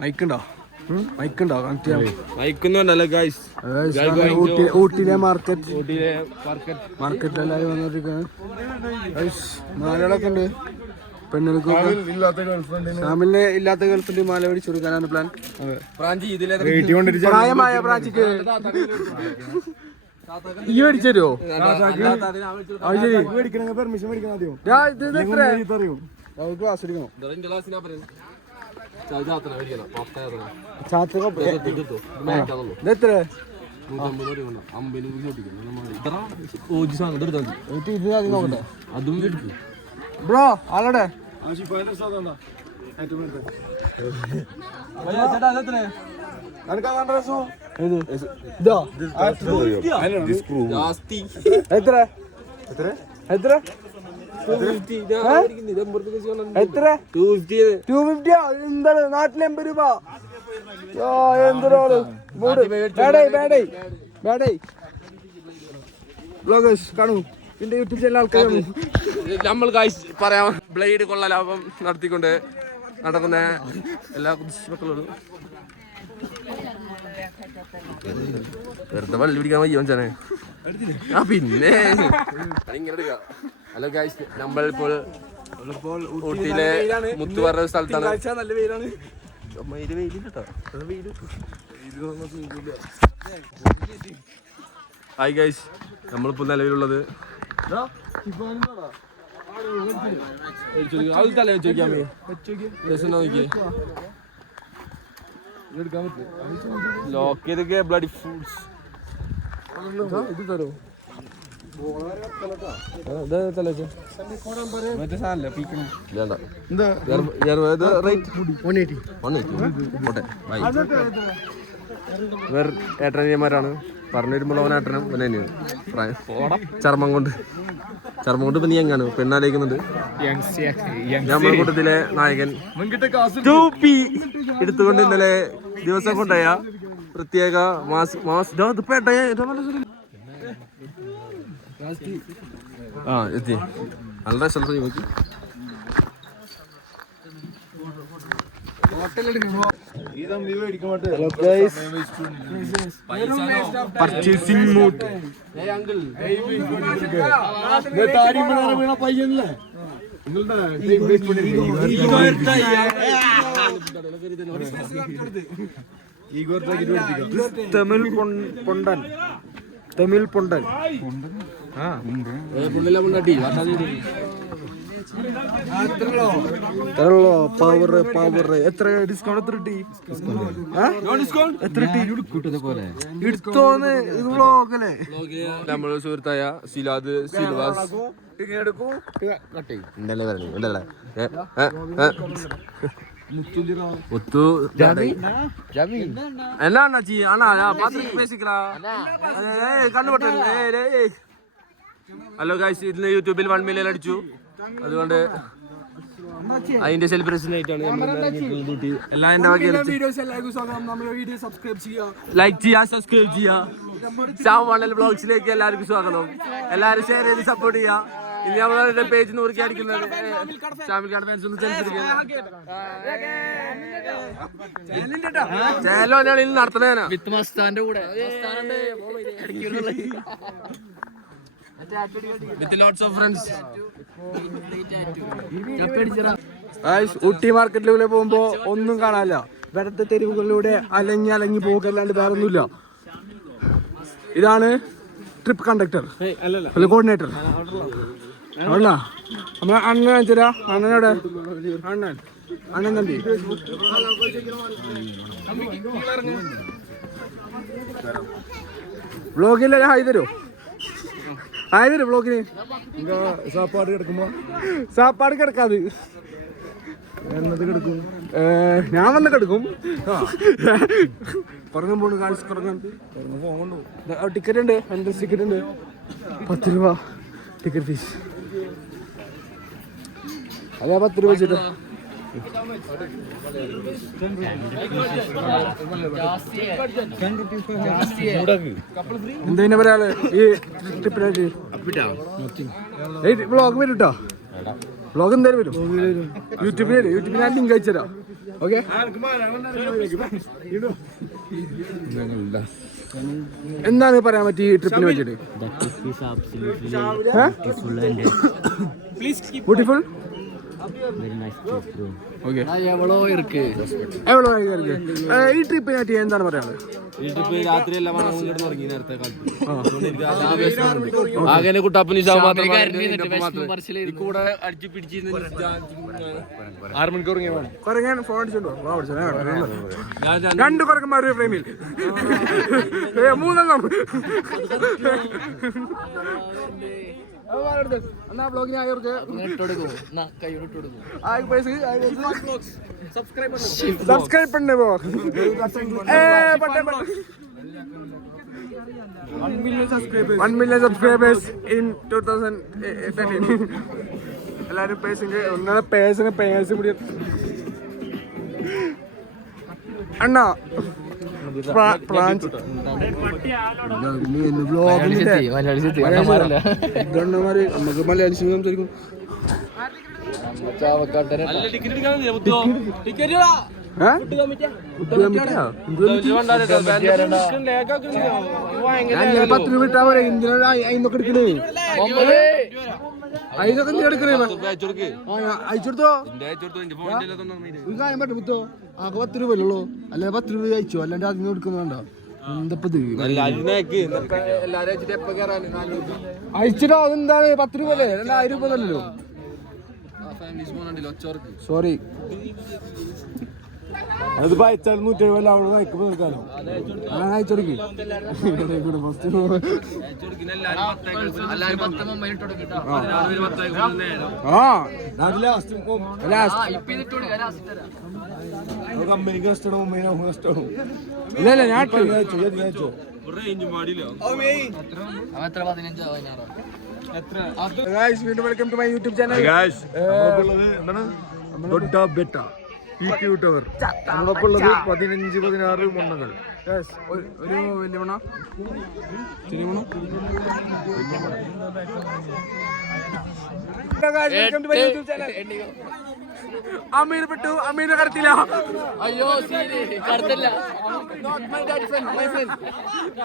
മൈക്കുണ്ടോ connect ചെയ്യാൻ? മൈക്കൊന്നുമല്ലോ guys. ഊട്ടിയിലെ market എല്ലാവരും വന്നോണ്ടിരിക്കുകയാണ്. മാലകളൊക്കെ ഉണ്ട്. പെണ്ണുങ്ങൾക്ക് ഫാമിലിന് ഇല്ലാത്ത ഗേൾഫ്രണ്ട് മാല മേടിച്ചു കൊടുക്കാനാണ് പ്ലാൻ. പ്രായമായ ബ്രാഞ്ചിക്ക് ഈ മേടിച്ചു തരുമോ? പെർമിഷൻ ക്ലാസ് എടുക്കണം. ബ്രോ ആളടെ എന്താണ് നാട്ടിൽ 80 രൂപ. എന്തൊരാള് ബ്ലോഗേഴ്സ് കാണൂ. എന്റെ യൂട്യൂബ് ചാനൽ ആൾക്കാർ നമ്മൾ പറയാം. ബ്ലേഡ് കൊള്ള ലാഭം നടത്തിക്കൊണ്ട് നടക്കുന്ന എല്ലാ മക്കളോടും വെറുതെ വള്ളി പിടിക്കാൻ വയ്യോ ചാനെ. പിന്നെ ഹലോ ഗൈസ്, നമ്മളിപ്പോൾ ഊട്ടിയിലെ മുത്തു പറഞ്ഞ സ്ഥലത്താണ്. നല്ല വെയിലാണ്. ഹായ് ഗൈസ്, നമ്മളിപ്പോൾ നിലവിലുള്ളത് ലോക്ക് ചെയ്തൊക്കെ ബ്ലഡി ഫുഡ്സ്. ഇത് തരോ ഏട്ടനിയന്മാരാണ്. പറഞ്ഞു വരുമ്പോൾ അവനേട്ടനും ചർമ്മം കൊണ്ട് ഇപ്പൊ നീ എങ്ങാണ് പെണ്ണാലേക്കുന്നുണ്ട്. നമ്മുടെ കൂട്ടത്തിലെ നായകൻ എടുത്തുകൊണ്ട് ഇന്നലെ ദിവസം കൊണ്ടായ പ്രത്യേക എത്തി നല്ല സ്ഥലത്ത് നോക്കി. പർച്ചേസിംഗ് മോഡ് പയ്യനല്ലേ തമിഴ് പൊണ്ടൻ പവർ എത്ര ഡിസ്കൗണ്ട് എത്ര കിട്ടി? എടുത്തോന്ന് വ്ളോഗല്ലേ? നമ്മള് സുഹൃത്തായ സിലാദ് ശ്രീനിവാസ് എന്നാ അണ്ണാച്ചി അണ്ണാ പാത്രക്ക് പേസിക്കലാ കണ്ടുപെട്ടേ. ഹലോ ഗൈസ്, ഇതിന് യൂട്യൂബിൽ 1 മില്യൺ അടിച്ചു. അതുകൊണ്ട് അതിന്റെ സെലിബ്രേഷൻ ആയിട്ടാണ് എല്ലാം എന്റെ ലൈക്ക് ചെയ്യുക, സബ്സ്ക്രൈബ് ചെയ്യുക. ഷാമണ്ണൽ ബ്ലോഗ്സിലേക്ക് എല്ലാവർക്കും സ്വാഗതം. എല്ലാവരും ഷെയർ ചെയ്ത് സപ്പോർട്ട് ചെയ്യുക. ഇനി നമ്മളുടെ പേജ് 100 അടിക്കുന്നത് ഷാമിൽ കാർഡ് ഫാൻസ് ഒന്ന് ചേലോനാണ് ഇന്ന് നടത്തണേനാ with lots of friends. Ooty മാർക്കറ്റിലൂടെ പോകുമ്പോ ഒന്നും കാണാനില്ല. ഇവിടത്തെ തെരുവുകളിലൂടെ അലങ്ങി പോകല്ലാണ്ട് വേറെ ഒന്നുമില്ല. ഇതാണ് ട്രിപ്പ് കണ്ടക്ടർ അല്ല കോർഡിനേറ്റർ. അണ്ണാ നമ്മളെ അണ്ണൻ വെച്ചാ അണ്ണനോടെ അണ്ണൻ തമ്പി വ്ളോഗില്ല ഹായ് തരൂ വ്ളോഗിന് സാപ്പാട് കിടക്കാത് ഞാൻ വന്ന് കിടക്കും. കുറങ്ങാൻ പോണു കാണിച്ച് കുറങ്ങാൻ ടിക്കറ്റ് ഉണ്ട്. എൻട്രൻസ് ടിക്കറ്റ് ഉണ്ട് 10 രൂപ ടിക്കറ്റ് ഫീസ്. അതെ 10 രൂപ വെച്ചിട്ട് എന്താ പറയാ ഈ ട്രിപ്പിനായിട്ട് വ്ളോഗ് വരും കേട്ടോ. വ്ളോഗ് എന്തായാലും വരും. യൂട്യൂബിൽ ഞാൻ ലിങ്ക് അയച്ചുതരാം. ഓക്കെ എന്താണ് പറയാൻ പറ്റി ഈ ട്രിപ്പിനെ പറ്റിയിട്ട്? ബ്യൂട്ടിഫുൾ. ഈ ട്രിപ്പിനെ പറ്റി എന്താണ് പറയാനുള്ളത്? ഈ ട്രിപ്പ് രാത്രിയെല്ലാം ആകെ കുട്ടാപ്പനി കൂടെ അടിച്ചു പിടിച്ച് 6 മണിക്കൂർ കുറങ്ങാൻ ഫോൺ അടിച്ചോണ്ടോ? രണ്ട് കുറക്കന്മാർ ഫ്രെയിമിൽ 3 എന്നാ ബ്ലോഗിന് ആയവർക്ക് സബ്സ്ക്രൈബ് പണ്ണേ പോ. 1 million subscribers in 2013. എല്ലാരും പേഴ്സിന് ഒന്നാണ് പേഴ്സ് മുടി അണ്ണാ നമുക്ക് മലയാളി സംസാരിക്കും. ഞാൻ 10 രൂപ ഇട്ടാ പോരെ, എന്തിനാ അതിനൊക്കെ എടുക്കണേ? അതിനൊക്കെ എന്തിനാ എടുക്കണേ? അയച്ചെടുത്തോ ഒരു കാര്യം പറ്റും മുത്തോ, ആകെ 10 രൂപയല്ലോ. അല്ലെ 10 രൂപ അയച്ചോ, അല്ലാണ്ട് അതിന് എടുക്കുന്ന വേണ്ട. എന്തപ്പത് അയച്ചിട്ടോ? അതെന്താണ് 10 രൂപ അല്ലേ? അല്ല 1000 രൂപ അല്ലല്ലോ. സോറി, അതിപ്പോ അയച്ചാൽ 170 അവിടെ നയിക്കുമ്പോ നിൽക്കാലോ. അങ്ങനെ അയച്ചെടുക്ക്. കമ്പനിക്ക് നഷ്ടമാണോ മുംബൈ നഷ്ടമാണോ? ഇല്ല ഞാൻ welcome to my YouTube channel. നമ്മളൊപ്പം ഉള്ളത് 15-16 മണ്ണുകൾ. ഒരു വലിയ മണ, ചെറിയ മണ. അമീർ പെട്ടു, അമീർ കടത്തില്ല. അയ്യോ കടത്തില്ല.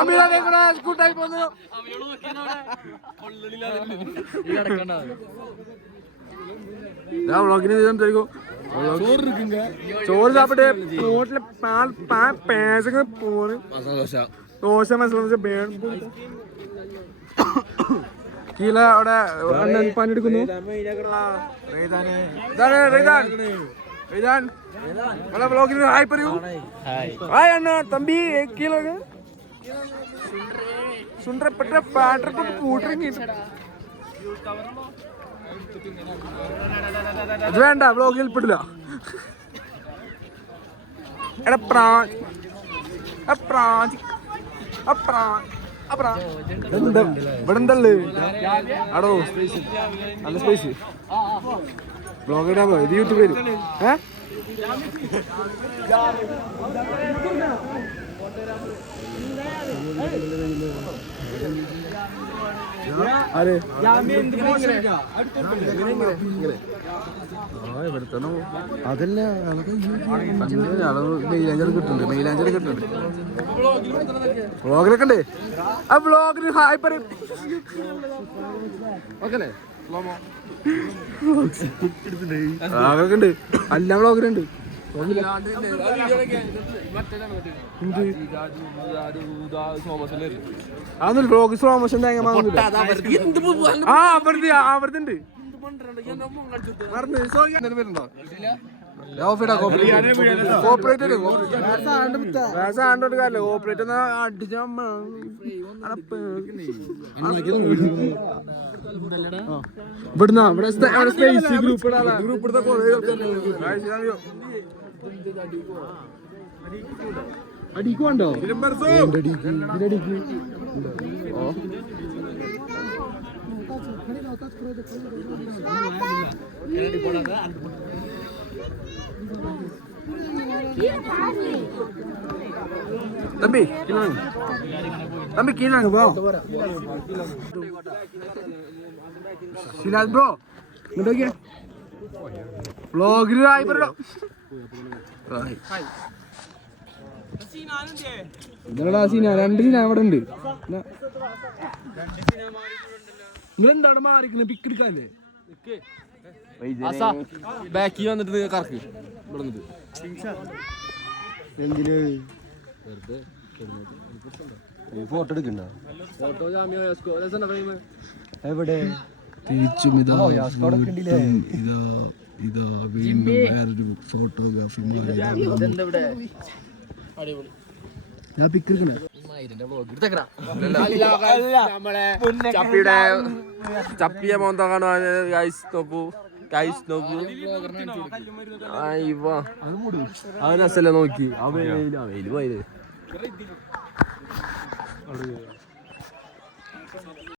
അമീർ അതേ കൂടെ കൂട്ടായി പോന്നു. ചോറ് സാപ്പിട്ട് റോട്ടിലെ പേസൊക്കെ പോണ്. ദോശ മസാല കീഴ അവിടെ അണ്ണൻ പണിയെടുക്കുന്നു. ബ്ലോഗിന് ഹായ് പറയൂ. ഹായ് അണ്ണ തമ്പി കീഴ സുണ്ടരപ്പെട്ട പാട്ടപ്പെട്ട് പൂട്ടിറങ്ങി. അത് വേണ്ട, ബ്ലോഗിൽ പെടില്ല. എടാ ഇവിടെ എന്തല്ലേ ആടോ നല്ല സ്പേസ്. ബ്ലോഗ് ഇടാൻ പോ, ഇത് യൂട്യൂബ് വരും. അതല്ല മെയിലാഞ്ചൽ കിട്ടുന്നുണ്ട്, മെയിലാഞ്ചൽ കിട്ടുന്നുണ്ട്. വ്ളോഗിലൊക്കെ ഉണ്ട്. ആ വ്ളോഗിന് ഹായ് പറയും. ഓക്കെ അല്ലേ? വ്ളോഗൊക്കെ ഉണ്ട്, എല്ലാ വ്ളോഗിലുണ്ട്. അതൊന്നും വ്ളോഗ് സ്ലോ മോഷൻ തേങ്ങ അവിടുത്തെ ഇവിടുന്ന ഗ്രൂപ്പ് അടിക്കുണ്ടോ? തമ്പി തമ്പി കീഴാണ് പോ. ശിലാദ് ബ്രോ വ്ളോഗിൽ ആയി പറയോ? നിങ്ങളുടെ ആ സീന 2 സീന അവിടെ ഉണ്ട്. നിങ്ങൾ എന്താണ് മാറിക്കുന്നത്? പിക്ക് എടുക്കാല്ലേ? ബാക്കി വന്നിട്ട് കറക്ക് എന്തിന് ഫോട്ടോ എടുക്കണ്ട? എവിടെ തിരിച്ചും ഇതാ ഇതാ വീണ്ടും വേറൊരു ഫോട്ടോഗ്രാഫി. ഞാൻ പിക്ക് എടുക്കണേ. ചപ്പിയെ മോന്ത കാണുവാൻ നോക്കൂ നോക്കൂ. അവൻ രസല്ലേ നോക്കി. അവയില്